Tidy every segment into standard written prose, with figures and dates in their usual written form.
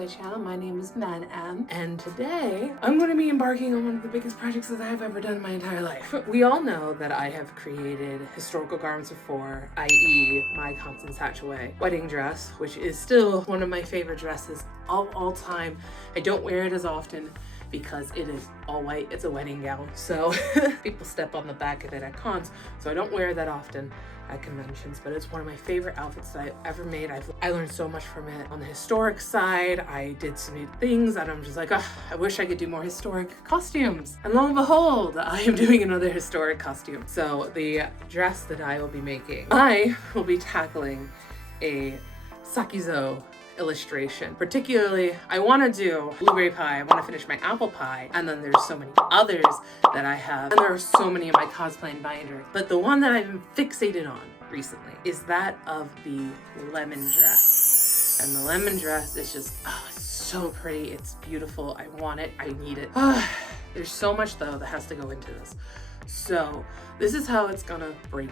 my channel. My name is Man M, and today I'm going to be embarking on one of the biggest projects that I've ever done in my entire life. We all know that I have created historical garments before, i.e. my Constance Hatchaway wedding dress, which is still one of my favorite dresses of all time. I don't wear it as often because it is all white. It's a wedding gown, so people step on the back of it at cons, so I don't wear it that often at conventions, but it's one of my favorite outfits that I've ever made. I learned so much from it. On the historic side, I did some new things and I'm just like, oh, I wish I could do more historic costumes. And lo and behold, I am doing another historic costume. So the dress that I will be making, I will be tackling a Sakizo illustration. Particularly, I want to do blueberry pie, I want to finish my apple pie, and then there's so many others that I have, and there are so many of my cosplay and binders. But the one that I've been fixated on recently is that of the lemon dress. And the lemon dress is just, oh, it's so pretty, it's beautiful, I want it, I need it. There's so much though that has to go into this. So this is how it's gonna break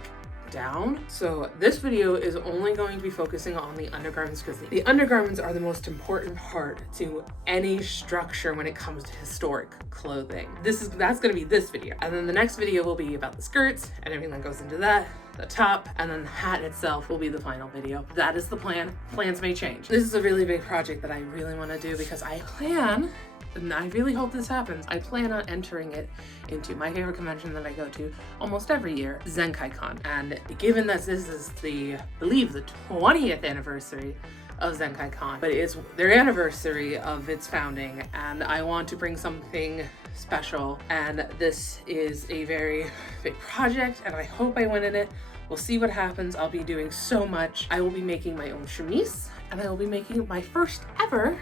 down. So this video is only going to be focusing on the undergarments because the undergarments are the most important part to any structure when it comes to historic clothing. That's going to be this video, and then the next video will be about the skirts and everything that goes into that, the top, and then the hat itself will be the final video. That is the plan. Plans may change. This is a really big project that I really want to do because I plan, and I really hope this happens, I plan on entering it into my favorite convention that I go to almost every year, ZenkaiCon. And given that this is I believe the 20th anniversary of ZenkaiCon, but it's their anniversary of its founding, and I want to bring something special, and this is a very big project, and I hope I win in it. We'll see what happens. I'll be doing so much. I will be making my own chemise, and I will be making my first ever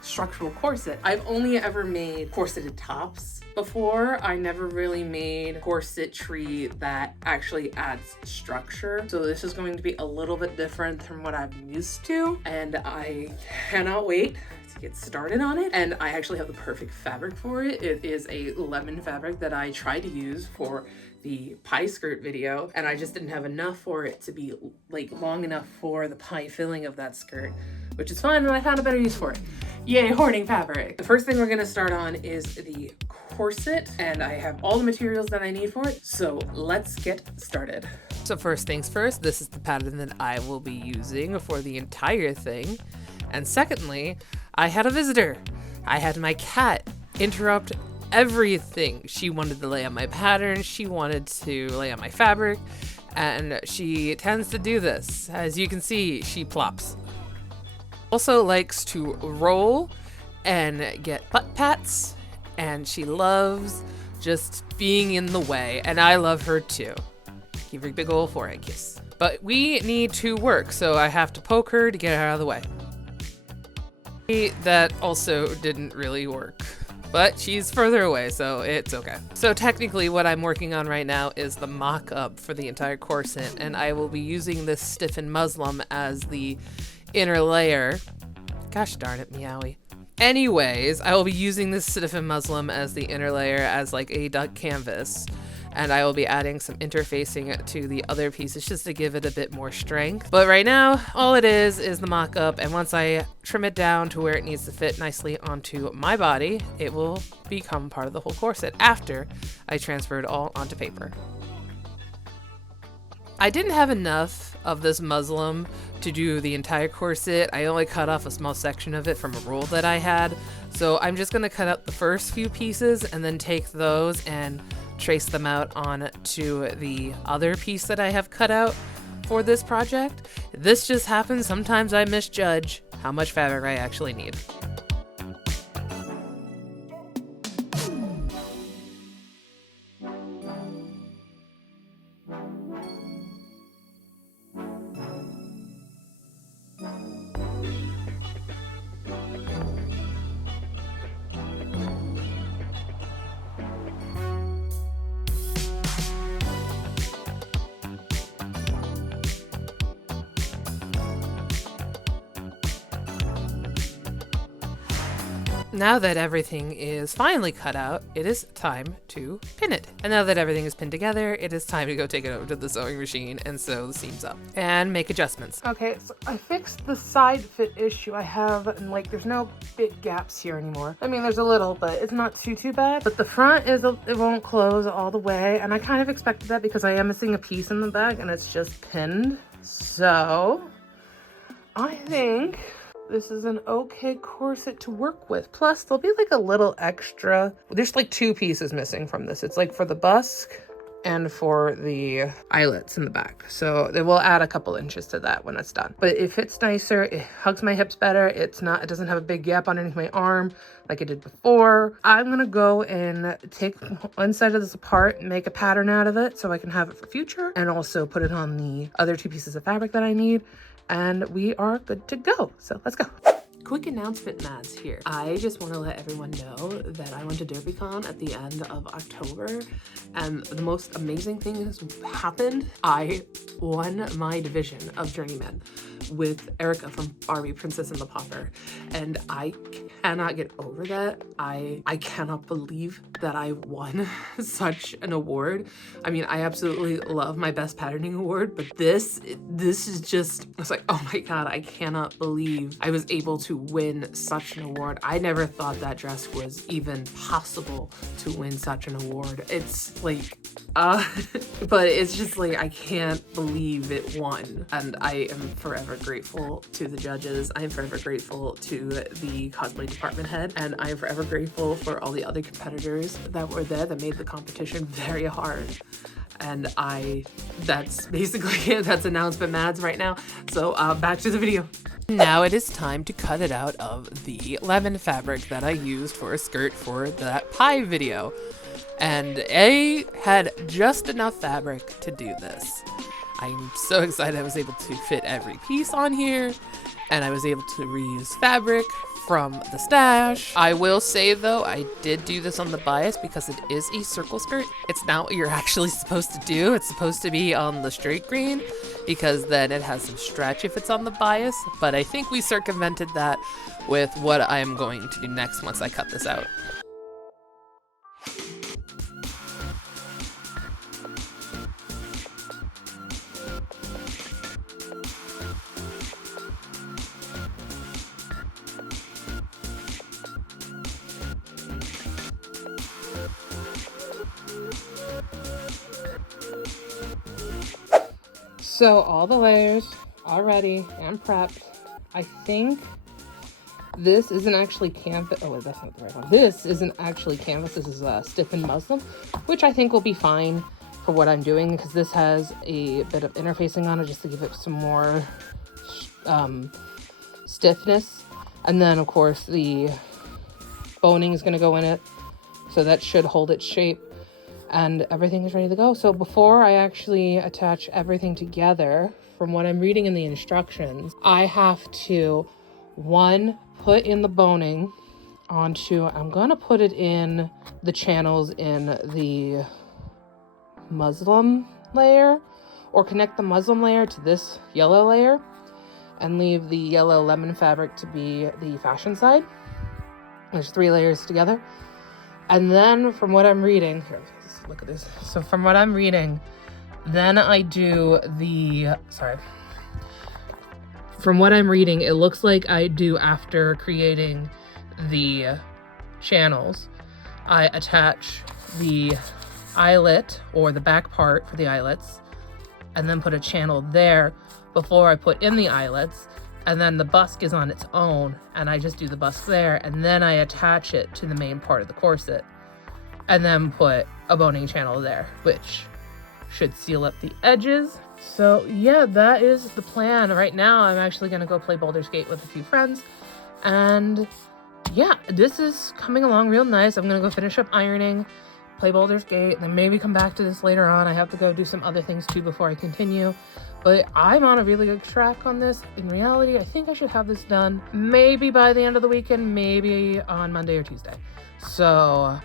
structural corset. I've only ever made corseted tops before. I never really made corsetry that actually adds structure. So this is going to be a little bit different from what I'm used to, and I cannot wait to get started on it. And I actually have the perfect fabric for it. It is a lemon fabric that I tried to use for the pie skirt video, and I just didn't have enough for it to be like long enough for the pie filling of that skirt, which is fine, and I found a better use for it. Yay, hoarding fabric. The first thing we're gonna start on is the corset, and I have all the materials that I need for it, so let's get started. So first things first, this is the pattern that I will be using for the entire thing. And secondly, I had a visitor. I had my cat interrupt everything. She wanted to lay on my pattern, she wanted to lay on my fabric, and she tends to do this. As you can see, she plops. Also likes to roll and get butt pats, and she loves just being in the way, and I love her too. Give her a big ol' forehead kiss. But we need to work, so I have to poke her to get her out of the way. That also didn't really work, but she's further away, so it's okay. So technically what I'm working on right now is the mock-up for the entire corset, and I will be using this stiffened muslin as the inner layer. Gosh darn it, Meowie. Anyways, I will be using this stiffened muslin as the inner layer as like a duck canvas, and I will be adding some interfacing to the other pieces just to give it a bit more strength. But right now, all it is the mock-up, and once I trim it down to where it needs to fit nicely onto my body, it will become part of the whole corset after I transfer it all onto paper. I didn't have enough of this muslin to do the entire corset. I only cut off a small section of it from a roll that I had. So I'm just gonna cut out the first few pieces and then take those and trace them out onto the other piece that I have cut out for this project. This just happens. Sometimes I misjudge how much fabric I actually need. Now that everything is finally cut out, it is time to pin it. And now that everything is pinned together, it is time to go take it over to the sewing machine and sew the seams up and make adjustments. Okay, so I fixed the side fit issue I have, and like there's no big gaps here anymore. I mean, there's a little, but it's not too bad. But the front is, it won't close all the way, and I kind of expected that because I am missing a piece in the back and it's just pinned. So I think this is an okay corset to work with. Plus, there'll be like a little extra. There's like 2 pieces missing from this. It's like for the busk and for the eyelets in the back. So it will add a couple inches to that when it's done. But it fits nicer. It hugs my hips better. It doesn't have a big gap underneath my arm like it did before. I'm gonna go and take one side of this apart and make a pattern out of it so I can have it for future, and also put it on the other 2 pieces of fabric that I need. And we are good to go. So let's go. Quick announcement, Mads here. I just want to let everyone know that I went to DerbyCon at the end of October, and the most amazing thing has happened. I won my division of Journeyman with Erica from Barbie Princess and the Pauper, and I cannot get over that. I cannot believe that I won such an award. I mean, I absolutely love my best patterning award, but this is just, it's like, oh my God, I cannot believe I was able to win such an award. I never thought that dress was even possible to win such an award. It's like, but it's just like, I can't believe it won. And I am forever grateful to the judges. I am forever grateful to the cosplay department head, and I am forever grateful for all the other competitors that were there that made the competition very hard. And that's basically it. That's announcement Mads right now. So back to the video. Now it is time to cut it out of the lemon fabric that I used for a skirt for that pie video. And I had just enough fabric to do this. I'm so excited I was able to fit every piece on here, and I was able to reuse fabric from the stash. I will say though, I did do this on the bias because it is a circle skirt. It's not what you're actually supposed to do. It's supposed to be on the straight green because then it has some stretch if it's on the bias. But I think we circumvented that with what I'm going to do next once I cut this out. So all the layers are ready and prepped. I think this isn't actually canvas. Oh wait, that's not the right one. This isn't actually canvas. This is stiffened muslin, which I think will be fine for what I'm doing because this has a bit of interfacing on it just to give it some more stiffness. And then of course the boning is going to go in it, so that should hold its shape. And everything is ready to go. So before I actually attach everything together, from what I'm reading in the instructions, I have to, 1, put in the boning onto, I'm gonna put it in the channels in the muslin layer, or connect the muslin layer to this yellow layer and leave the yellow lemon fabric to be the fashion side. There's 3 layers together. And then from what I'm reading, here, look at this. So from what I'm reading, then I do the, from what I'm reading, it looks like I do after creating the channels, I attach the eyelet or the back part for the eyelets and then put a channel there before I put in the eyelets. And then the busk is on its own and I just do the busk there, and then I attach it to the main part of the corset and then put a boning channel there, which should seal up the edges. So yeah, that is the plan. Right now, I'm actually gonna go play Baldur's Gate with a few friends. And yeah, this is coming along real nice. I'm gonna go finish up ironing, play Baldur's Gate, then maybe come back to this later on. I have to go do some other things too before I continue. But I'm on a really good track on this. In reality, I think I should have this done maybe by the end of the weekend, maybe on Monday or Tuesday. So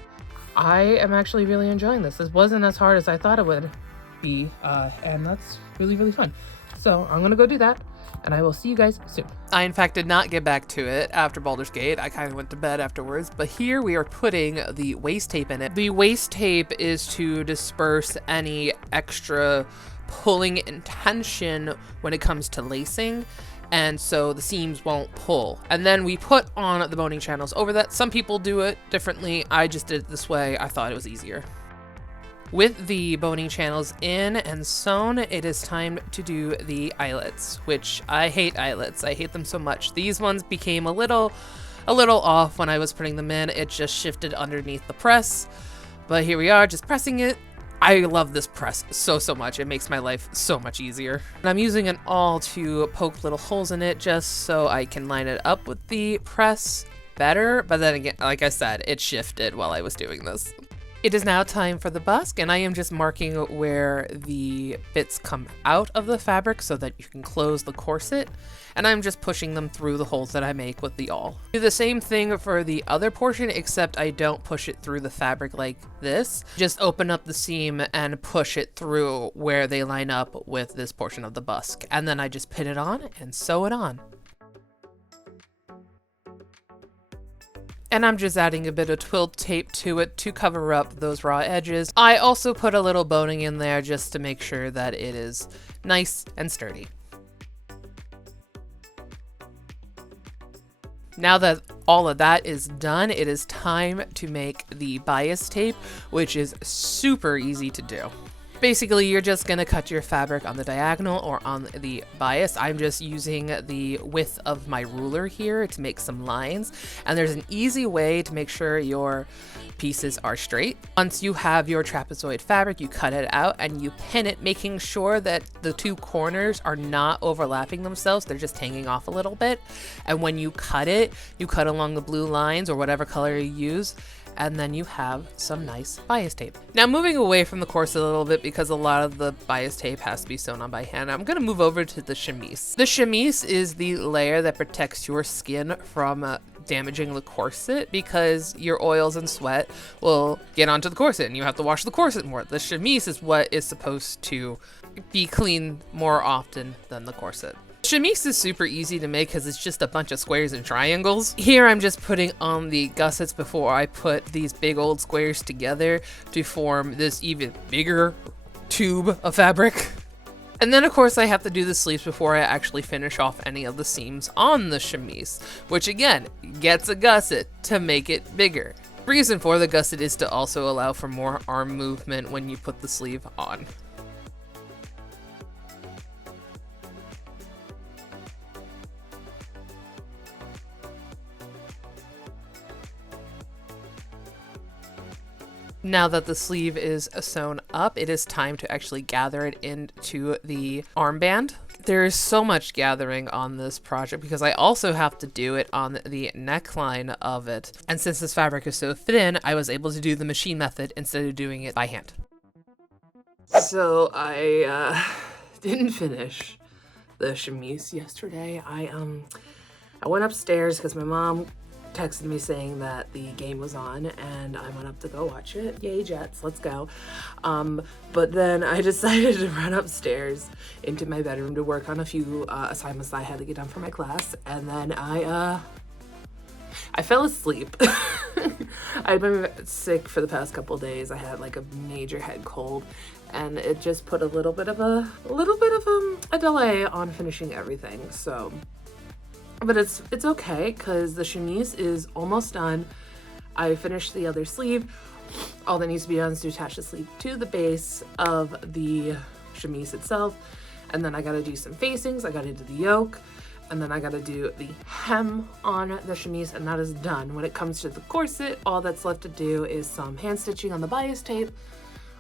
I am actually really enjoying this. This wasn't as hard as I thought it would be, and that's really, really fun. So I'm gonna go do that, and I will see you guys soon. I, in fact, did not get back to it after Baldur's Gate. I kind of went to bed afterwards. But here we are putting the waist tape in it. The waist tape is to disperse any extra pulling and tension when it comes to lacing. And so the seams won't pull. And then we put on the boning channels over that. Some people do it differently. I just did it this way. I thought it was easier. With the boning channels in and sewn, it is time to do the eyelets, which I hate eyelets. I hate them so much. These ones became a little off when I was putting them in. It just shifted underneath the press. But here we are, just pressing it. I love this press so much. It makes my life so much easier. And I'm using an awl to poke little holes in it just so I can line it up with the press better. But then again, like I said, it shifted while I was doing this. It is now time for the busk, and I am just marking where the bits come out of the fabric so that you can close the corset, and I'm just pushing them through the holes that I make with the awl. Do the same thing for the other portion, except I don't push it through the fabric like this. Just open up the seam and push it through where they line up with this portion of the busk, and then I just pin it on and sew it on. And I'm just adding a bit of twill tape to it to cover up those raw edges. I also put a little boning in there just to make sure that it is nice and sturdy. Now that all of that is done, it is time to make the bias tape, which is super easy to do. Basically, you're just gonna cut your fabric on the diagonal or on the bias. I'm just using the width of my ruler here to make some lines. And there's an easy way to make sure your pieces are straight. Once you have your trapezoid fabric, you cut it out and you pin it, making sure that the two corners are not overlapping themselves. They're just hanging off a little bit. And when you cut it, you cut along the blue lines or whatever color you use, and then you have some nice bias tape. Now, moving away from the corset a little bit because a lot of the bias tape has to be sewn on by hand, I'm gonna move over to the chemise. The chemise is the layer that protects your skin from damaging the corset, because your oils and sweat will get onto the corset and you have to wash the corset more. The chemise is what is supposed to be clean more often than the corset. Chemise is super easy to make because it's just a bunch of squares and triangles. Here I'm just putting on the gussets before I put these big old squares together to form this even bigger tube of fabric. And then of course I have to do the sleeves before I actually finish off any of the seams on the chemise, which again gets a gusset to make it bigger. The reason for the gusset is to also allow for more arm movement when you put the sleeve on. Now that the sleeve is sewn up, it is time to actually gather it into the armband. There is so much gathering on this project because I also have to do it on the neckline of it. And since this fabric is so thin, I was able to do the machine method instead of doing it by hand. So I didn't finish the chemise yesterday. I went upstairs because my mom texted me saying that the game was on and I went up to go watch it. Yay, Jets, let's go. But then I decided to run upstairs into my bedroom to work on a few assignments that I had to get done for my class, and then I fell asleep. I've been sick for the past couple days. I had like a major head cold, and it just put a little bit of a delay on finishing everything. So but it's okay because the chemise is almost done. I finished the other sleeve. All that needs to be done is to attach the sleeve to the base of the chemise itself. And then I gotta do some facings. I gotta do the yoke. And then I gotta do the hem on the chemise, and that is done. When it comes to the corset, all that's left to do is some hand stitching on the bias tape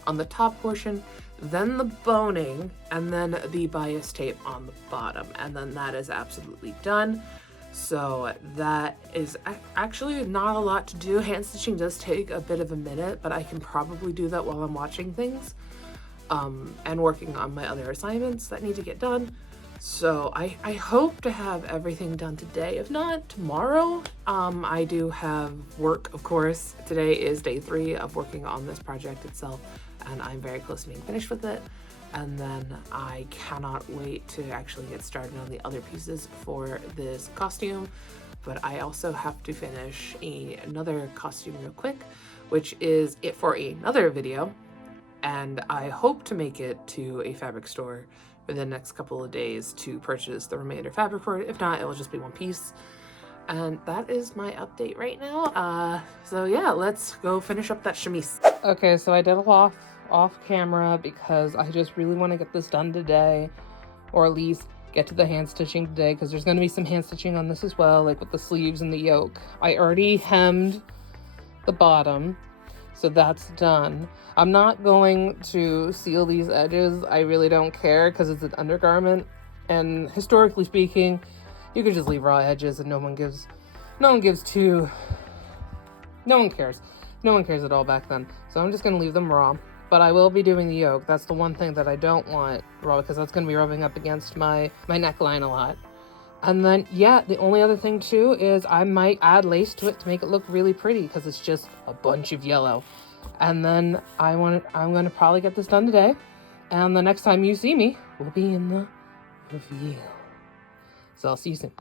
on the top portion, then the boning, and then the bias tape on the bottom, and then that is absolutely done. So that is actually not a lot to do. Hand stitching does take a bit of a minute, but I can probably do that while I'm watching things and working on my other assignments that need to get done. So I hope to have everything done today. If not, tomorrow. I do have work, of course. Today is day 3 of working on this project itself, and I'm very close to being finished with it. And then I cannot wait to actually get started on the other pieces for this costume. But I also have to finish another costume real quick, which is it for another video. And I hope to make it to a fabric store within the next couple of days to purchase the remainder fabric for it. If not, it will just be one piece. And that is my update right now. So yeah, let's go finish up that chemise. Okay, so I did a lot off camera because I just really want to get this done today, or at least get to the hand stitching today, because there's going to be some hand stitching on this as well, like with the sleeves and the yoke. I already hemmed the bottom, so that's done. I'm not going to seal these edges. I really don't care because it's an undergarment, and historically speaking, you could just leave raw edges and no one cares. No one cares at all back then. So I'm just gonna leave them raw, but I will be doing the yoke. That's the one thing that I don't want raw, because that's gonna be rubbing up against my neckline a lot. And then, yeah, the only other thing too is I might add lace to it to make it look really pretty, because it's just a bunch of yellow. And then I'm gonna probably get this done today, and the next time you see me, we'll be in the reveal. So I'll see you soon.